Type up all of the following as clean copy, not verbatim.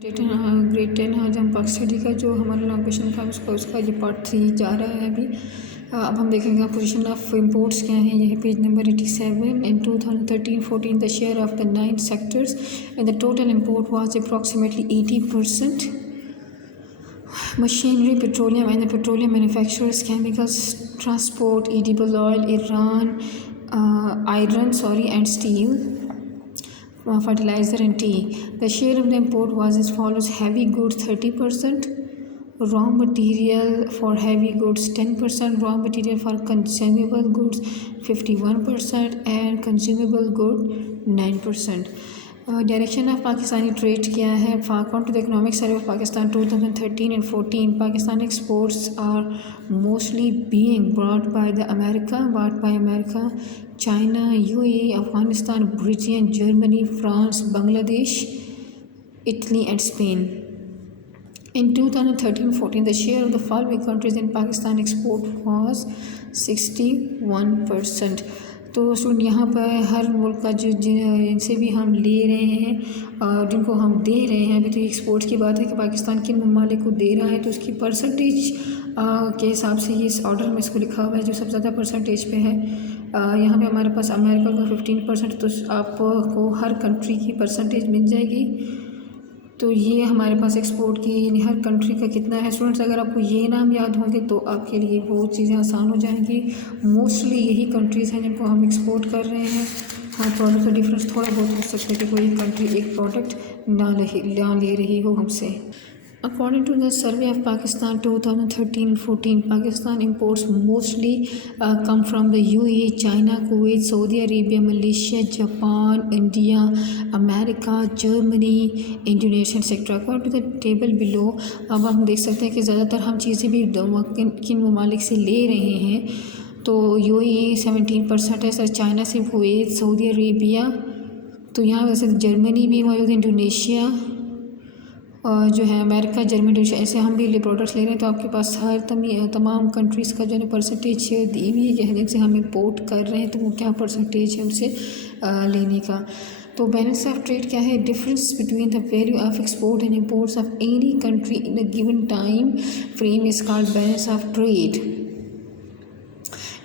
ग्रेड 10 आज हम पाक स्टडी का जो हमारा लॉन्ग क्वेश्चन था उसका ये पार्ट 3 जा रहा है अभी। अब हम देखेंगे पोजीशन ऑफ इम्पोर्ट्स क्या है। ये है page number 87। In 2013-14 the share of the 9 sectors and the total import was approximately 80%। Machinery, petroleum and the petroleum manufacturers, chemicals, transport, edible oil, iron and steel, fertilizer and tea. The share of the import was as follows: heavy goods 30%, raw material for heavy goods 10%, raw material for consumable goods 51% and consumable good 9%. Direction of Pakistani trade क्या है। According to the economic survey of Pakistan 2013 and 14 Pakistan exports are mostly being brought by America, China, UAE, Afghanistan, Britain, Germany, France, Bangladesh, Italy and Spain. In 2013-14, the share of the following countries in Pakistan export was 61%. तो स्टूडेंट यहाँ पर हर मुल्क का जो जिनसे भी हम ले रहे हैं और जिनको हम दे रहे हैं, अभी तो एक्सपोर्ट्स की बात है कि पाकिस्तान किन ममालिक को दे रहा है, तो उसकी परसेंटेज के हिसाब से ये इस ऑर्डर में इसको लिखा हुआ है जो सबसे ज़्यादा परसेंटेज पे है। यहाँ पे हमारे पास अमेरिका का 15%, तो आपको हर कंट्री की परसेंटेज मिल जाएगी। तो ये हमारे पास एक्सपोर्ट की यानी हर कंट्री का कितना है। स्टूडेंट्स अगर आपको ये नाम याद होंगे तो आपके लिए बहुत चीज़ें आसान हो जाएंगी। मोस्टली यही कंट्रीज़ हैं जिनको हम एक्सपोर्ट कर रहे हैं। हाँ, प्रोडक्ट का डिफरेंस थोड़ा बहुत हो सकता है कि कोई कंट्री एक प्रोडक्ट ना ले रही हो हमसे। According to the survey of Pakistan 2013-14, Pakistan imports mostly come from the UAE, China, Kuwait, Saudi Arabia, Malaysia, Japan, India, America, Germany, Indonesia, etc. According to the table below, अब हम देख सकते हैं कि ज़्यादातर हम चीज़ें भी किन ममालिक से ले रहे हैं। तो UAE 17% है सर, चाइना से कुवैत, सऊदी अरेबिया, तो यहाँ वैसे जर्मनी भी मौजूद, इंडोनेशिया और जो है अमेरिका, जर्मनी, ऐसे हम भी प्रोडक्ट्स ले रहे हैं। तो आपके पास हर तमाम कंट्रीज़ का जो है परसेंटेज दी हुई है जिनसे हम इंपोर्ट कर रहे हैं, तो वो क्या परसेंटेज है उनसे लेने का। तो बैलेंस ऑफ ट्रेड क्या है। Difference between the value of export and imports of any country in a given time frame is called balance of trade.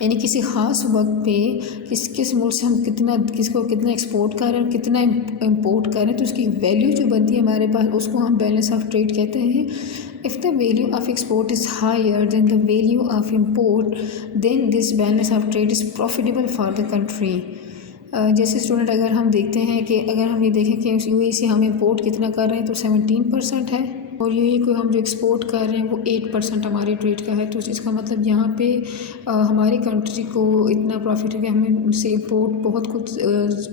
यानी किसी ख़ास वक्त पे किस मुल्क से हम किसको कितना एक्सपोर्ट कर रहे हैं, कितना इंपोर्ट कर रहे हैं, तो उसकी वैल्यू जो बनती है हमारे पास उसको हम बैलेंस ऑफ ट्रेड कहते हैं। If the value of export is higher then the value of import then this balance of trade is profitable for the country. जैसे स्टूडेंट अगर हम देखते हैं कि अगर हम ये देखें कि यूएई से हम इंपोर्ट कितना कर रहे हैं तो 17% है, और यूएई को हम जो एक्सपोर्ट कर रहे हैं वो 8% हमारी ट्रेड का है। तो इसका मतलब यहाँ पे हमारी कंट्री को इतना प्रॉफिट है कि हमें उनसे इंपोर्ट बहुत कुछ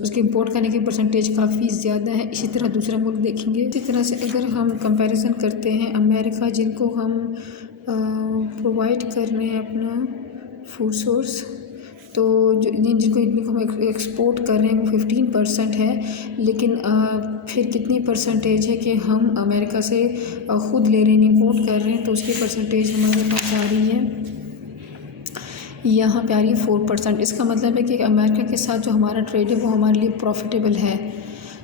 उसके इंपोर्ट करने की परसेंटेज काफ़ी ज़्यादा है। इसी तरह दूसरा मुल्क देखेंगे। इसी तरह से अगर हम कंपैरिजन करते हैं अमेरिका, जिनको हम प्रोवाइड कर रहे हैं अपना फूड सोर्स, तो जिनको हम एक्सपोर्ट कर रहे हैं वो 15% है, लेकिन फिर कितनी परसेंटेज है कि हम अमेरिका से ख़ुद ले रहे हैं, इंपोर्ट कर रहे हैं, तो उसकी परसेंटेज हमारे पास आ रही है, यहाँ पे आ रही है 4%। इसका मतलब है कि अमेरिका के साथ जो हमारा ट्रेड है वो हमारे लिए प्रॉफिटेबल है।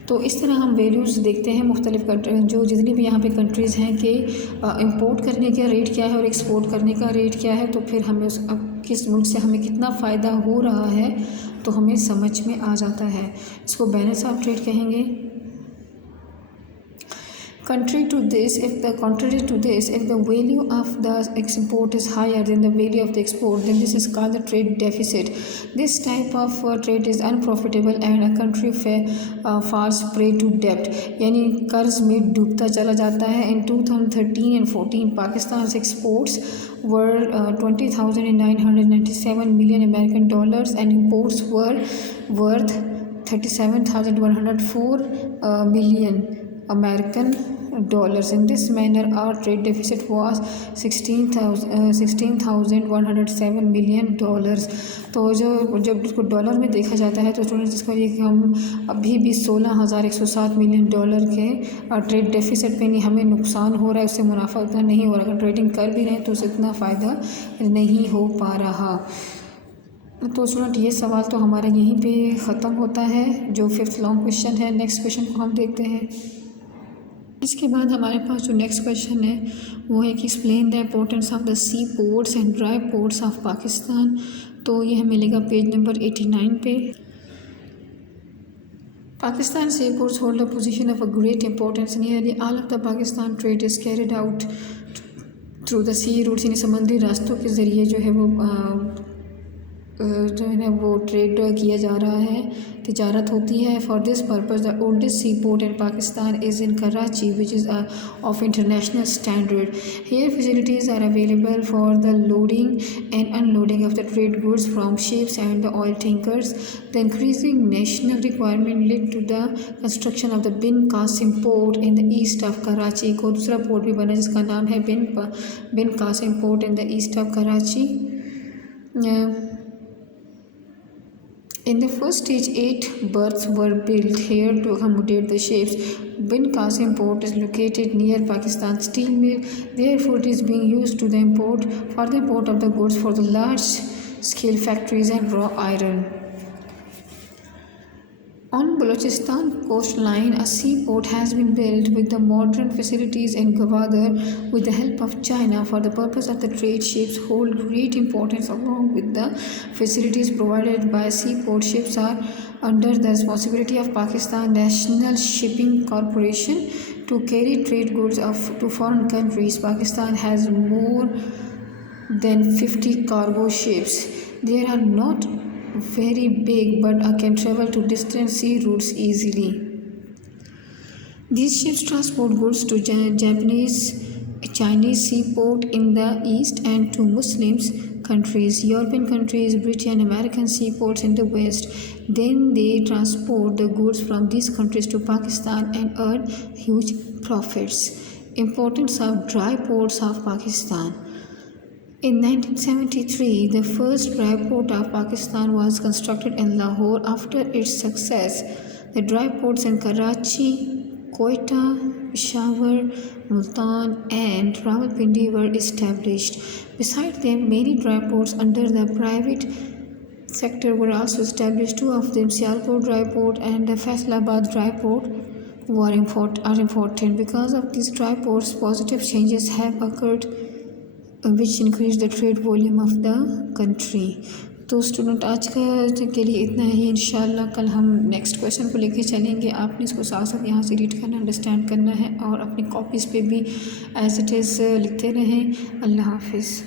तो इस तरह हम वैल्यूज़ देखते हैं मुख्तलिफ़ कंट्री जो जितनी भी यहाँ पे कंट्रीज़ हैं कि इंपोर्ट करने का रेट क्या है और एक्सपोर्ट करने का रेट क्या है, तो फिर हमें किस मुल्क से हमें कितना फ़ायदा हो रहा है तो हमें समझ में आ जाता है। इसको बैलेंस ऑफ ट्रेड कहेंगे। Contrary to this, if the value of the export is higher than the value of the export, then this is called the trade deficit. This type of trade is unprofitable and a country falls prey to debt. यानी कर्ज में डूबता चला जाता है। In 2013 and 14, Pakistan's exports were $20,997 million American dollars and imports were worth $37,104 million American dollars. In this manner, our trade deficit was $16,107 million. तो जब इसको डॉलर में देखा जाता है तो स्टूडेंट्स इसको ये कि हम अभी भी $16,107 मिलियन के ट्रेड डेफिसिट पे नहीं, हमें नुकसान हो रहा है, उससे मुनाफा उतना नहीं हो रहा। अगर ट्रेडिंग कर भी रहे हैं तो उससे इतना फ़ायदा नहीं हो पा रहा। तो स्टूडेंट ये सवाल तो हमारा यहीं पे ख़त्म होता है, जो 5th लॉन्ग क्वेश्चन है। नेक्स्ट क्वेश्चन को हम देखते हैं। इसके बाद हमारे पास जो नेक्स्ट क्वेश्चन है वो है कि explain the importance of the sea ports and dry ports of Pakistan. तो ये हमें मिलेगा पेज नंबर 89 पे। Pakistan seaports hold a position of a great importance. Nearly all of the Pakistan trade is carried out through the sea routes, यानी समुद्री रास्तों के ज़रिए जो है वो ट्रेड किया जा रहा है, तिजारत होती है। For this purpose the oldest sea port in Pakistan is in Karachi which is of international standard. Here facilities are available for the loading and unloading of the trade goods from ships and the oil tankers. The increasing national requirement led to the construction of the Bin Qasim port in the east of Karachi. को दूसरा port भी बना जिसका नाम है Bin Qasim port in the east of Karachi. In the first stage, 8 berths were built here to accommodate the ships. Bin Qasim port is located near Pakistan Steel Mill. Therefore, it is being used for the import of the goods for the large-scale factories and raw iron. On Balochistan coastline, a seaport has been built with the modern facilities in Gwadar with the help of China for the purpose of the trade. Ships hold great importance along with the facilities provided by seaport. Ships are under the responsibility of Pakistan National Shipping Corporation to carry trade goods to foreign countries. Pakistan has more than 50 cargo ships. They are not very big but can travel to distant sea routes easily. These ships transport goods to Chinese seaport in the east and to Muslims countries, European countries, British and American seaports in the west. Then they transport the goods from these countries to Pakistan and earn huge profits. Importance of dry ports of Pakistan. In 1973, the first dry port of Pakistan was constructed in Lahore. After its success, the dry ports in Karachi, Quetta, Peshawar, Multan and Rawalpindi were established. Besides them, many dry ports under the private sector were also established. Two of them, Sialkot Dry Port and the Faisalabad Dry Port, are important. Because of these dry ports, positive changes have occurred which increase the trade volume of the country. तो स्टूडेंट आज का के लिए इतना ही। इंशाल्लाह कल हम next question को लेके चलेंगे। आपने इसको साथ साथ यहाँ से रीड करना, अंडरस्टैंड करना है और अपनी कॉपीज़ पे भी एज इट इज़ लिखते रहें। अल्लाह हाफिज़।